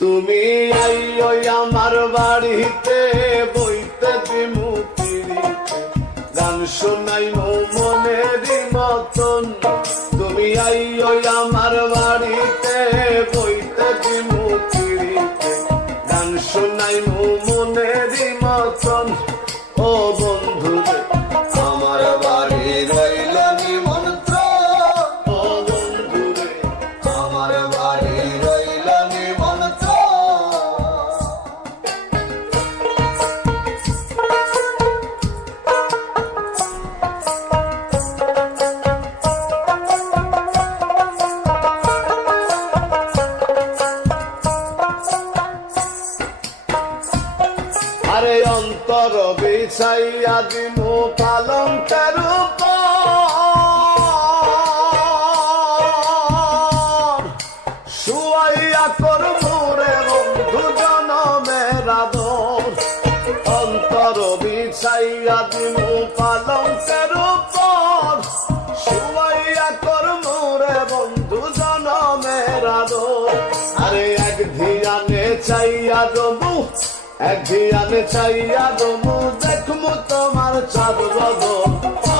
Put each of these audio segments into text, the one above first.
তুমি আইও আমার বাড়িতে বইতে দিমু পিড়িতে গান শোনাইমু মনেরই মতন। তুমি আইও আমার বাড়িতে বইতে দিমু পিড়িতে গান শোনাইমু মনেরই মতন। ও বন্ধুরে আমার বাড়ি রইল নিমন্ত্রণ, ও বন্ধুরে আমার বাড়ি রইল নিমন্ত্রণ। আরে অন্তর বিছাইয়া দিমু পালঙ্কের উপর, শুয়াইয়া করমু রে বন্ধু জনমের আদর। অন্তর বিছাইয়া দিমু পালঙ্কের উপর, শুয়াইয়া করমু রে বন্ধু জনমের আদর। আরে এক ধিয়ানে চাইয়া দমু, এক ধিয়ানে চাইয়া দমু, দেখমু তোমার চাঁদ বদন।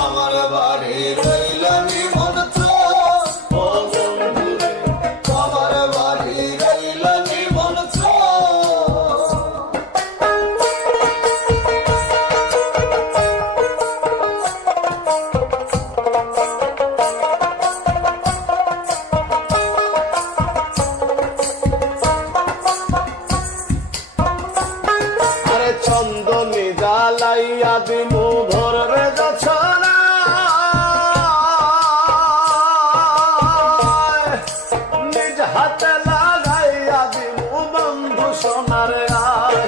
আমার বাড়ি রইল নিমন্ত্রণ, ও বন্ধুরে আমার বাড়ি রইল নিমন্ত্রণ। চন্দনী জ্বালাইয়া দিমু ভরবে যছনা, নিজ হাতে লাগাইয়া দিমু বন্ধু সোনার গায়।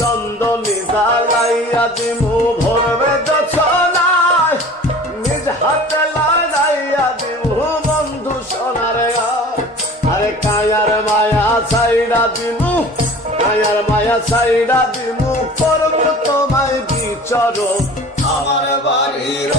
চন্দনী জ্বালাইয়া দিমু ভরবে যছনা, নিজ হাতে লাগাইয়া দিমু বন্ধু সোনার গায়। আরে কায়ার মায়া ছাইড়া দিমু, কায়ার মায়া ছাইড়া দিমু, করবো তোমায় বিচরণ। আমার বাড়ির